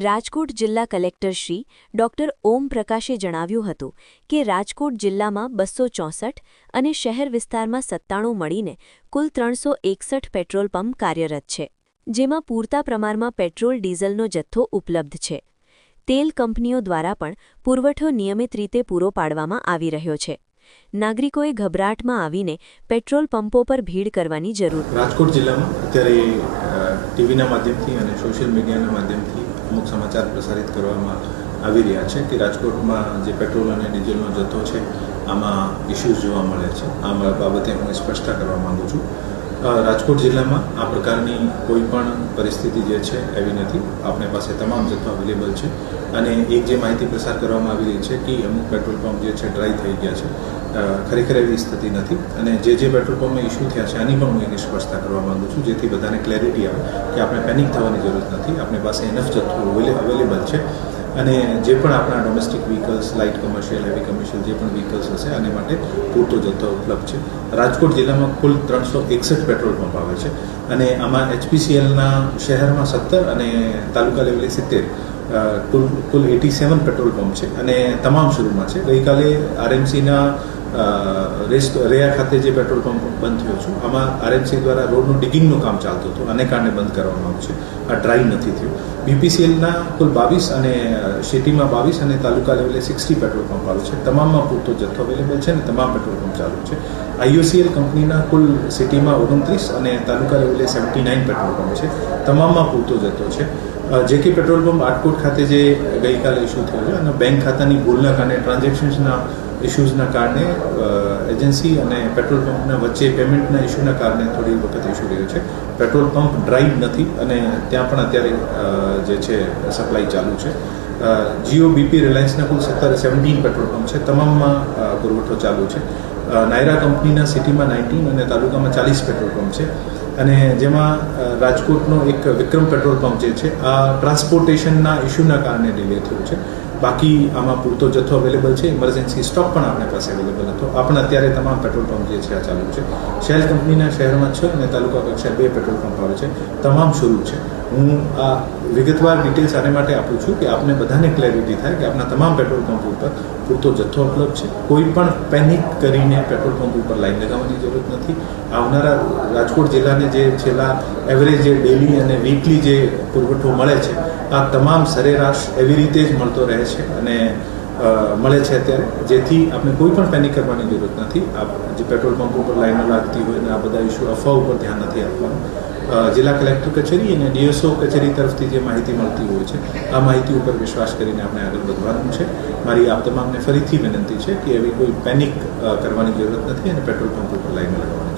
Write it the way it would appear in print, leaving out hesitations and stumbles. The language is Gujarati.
રાજકોટ જિલ્લા કલેક્ટર શ્રી ડોક્ટર ઓમ પ્રકાશે જણાવ્યું હતું કે રાજકોટ જિલ્લામાં 264 અને શહેર વિસ્તારમાં 97 મળીને કુલ 361 પેટ્રોલ પંપ કાર્યરત છે, જેમાં પૂરતા પ્રમાણમાં પેટ્રોલ ડીઝલનો જથ્થો ઉપલબ્ધ છે. તેલ કંપનીઓ દ્વારા પણ પુરવઠો નિયમિત રીતે પૂરો પાડવામાં આવી રહ્યો છે. નાગરિકોએ ગભરાટમાં આવીને પેટ્રોલ પંપો પર ભીડ કરવાની જરૂર નથી. રાજકોટ જિલ્લામાં અત્યારે ટીવીના માધ્યમથી અને સોશિયલ મીડિયાના માધ્યમથી અમુક સમાચાર પ્રસારિત કરવામાં આવી રહ્યા છે કે રાજકોટમાં જે પેટ્રોલ અને ડીઝલનો જથ્થો છે આમાં ઇસ્યુઝ જોવા મળે છે. આ બાબતે હું સ્પષ્ટતા કરવા માંગુ છું. રાજકોટ જિલ્લામાં આ પ્રકારની કોઈ પણ પરિસ્થિતિ જે છે એવી નથી. આપણી પાસે તમામ જથ્થો અવેલેબલ છે અને એક જે માહિતી પ્રસાર કરવામાં આવી રહી છે કે અમુક પેટ્રોલ પંપ જે છે ડ્રાય થઈ ગયા છે, ખરેખર એવી સ્થિતિ નથી. અને જે પેટ્રોલ પંપમાં ઇસ્યુ થયા છે આની પણ હું એની સ્પષ્ટતા કરવા માંગુ છું, જેથી બધાને ક્લેરિટી આવે કે આપણે પેનિક થવાની જરૂર નથી. આપણી પાસે એનફ જથ્થો અવેલેબલ છે અને જે પણ આપણા domestic vehicles, light commercial, heavy commercial જે પણ વ્હીકલ્સ હશે આને માટે પૂરતો જથ્થો ઉપલબ્ધ છે. રાજકોટ જિલ્લામાં કુલ 361 પેટ્રોલ પંપ આવે છે અને આમાં HPCLના શહેરમાં 17 અને તાલુકા લેવલે 70 કુલ 87 પેટ્રોલ પંપ છે અને તમામ શરૂમાં છે. ગઈકાલે RMCના રેયા ખાતે જે પેટ્રોલ પંપ બંધ થયો છે આમાં RMC દ્વારા રોડનું ડિગિંગનું કામ ચાલતું હતું, આને કારણે બંધ કરવામાં આવ્યું છે. આ ડ્રાય નથી થયું. BPCLના કુલ 22 અને સિટીમાં 22 અને તાલુકા લેવલે 60 પેટ્રોલ પંપ આવે છે. તમામમાં પૂરતો જથ્થો અવેલેબલ છે અને તમામ પેટ્રોલ પંપ ચાલુ છે. IOCL કંપનીના કુલ સિટીમાં 29 અને તાલુકા લેવલે 79 પેટ્રોલ પંપ છે. તમામમાં પૂરતો જથ્થો છે. જે કે પેટ્રોલ પંપ આટકોટ ખાતે જે ગઈકાલે ઇસ્યુ થયો છે અને બેંક ખાતાની ભૂલના કારણે, ટ્રાન્ઝેક્શન્સના ઇસ્યુઝના કારણે એજન્સી અને પેટ્રોલ પંપના વચ્ચે પેમેન્ટના ઇસ્યુના કારણે થોડી વખત ઇસ્યુ રહ્યો છે. પેટ્રોલ પંપ ડ્રાય નથી અને ત્યાં પણ અત્યારે જે છે સપ્લાય ચાલુ છે. જીઓ, BP, રિલાયન્સના કુલ 17 પેટ્રોલ પંપ છે. તમામમાં પુરવઠો ચાલુ છે. નાયરા કંપનીના સિટીમાં 19 અને તાલુકામાં 40 પેટ્રોલ પંપ છે અને જેમાં રાજકોટનો એક વિક્રમ પેટ્રોલ પંપ જે છે આ ટ્રાન્સપોર્ટેશનના ઇસ્યુના કારણે ડિલે થયું છે. બાકી આમાં પૂરતો જથ્થો અવેલેબલ છે. ઇમરજન્સી સ્ટોક પણ આપણી પાસે અવેલેબલ હતો. આપણે અત્યારે તમામ પેટ્રોલ પંપ જે છે આ ચાલુ છે. શેલ કંપનીના શહેરમાં 6 અને તાલુકા કક્ષાએ 2 પેટ્રોલ પંપ આવે છે. તમામ શરૂ છે. હું આ વિગતવાર ડિટેલ્સ આને માટે આપું છું કે આપને બધાને ક્લેરિટી થાય કે આપણા તમામ પેટ્રોલ પંપ ઉપર પૂરતો જથ્થો ઉપલબ્ધ છે. કોઈ પણ પેનિક કરીને પેટ્રોલ પંપ ઉપર લાઈન લગાવવાની જરૂર નથી. આવનારા રાજકોટ જિલ્લાને જે છેલ્લા એવરેજ જે ડેલી અને વીકલી જે પુરવઠો મળે છે આ તમામ સરેરાશ એવી રીતે જ મળતો રહે છે અને મળે છે અત્યારે, જેથી આપણે કોઈ પણ પેનિક કરવાની જરૂર નથી. આ જે પેટ્રોલ પંપ ઉપર લાઈનો લાગતી હોય અને આ બધા ઇસ્યુ અફવા ઉપર ધ્યાન નથી આપવાનું. જિલ્લા કલેક્ટર કચેરી અને DSO કચેરી તરફથી જે માહિતી મળતી હોય છે આ માહિતી ઉપર વિશ્વાસ કરીને આપણે આગળ વધવાનું છે. મારી આપ તમામને ફરીથી વિનંતી છે કે એવી કોઈ પેનિક કરવાની જરૂરત નથી અને પેટ્રોલ પંપ ઉપર લાઈનો લગાવવાની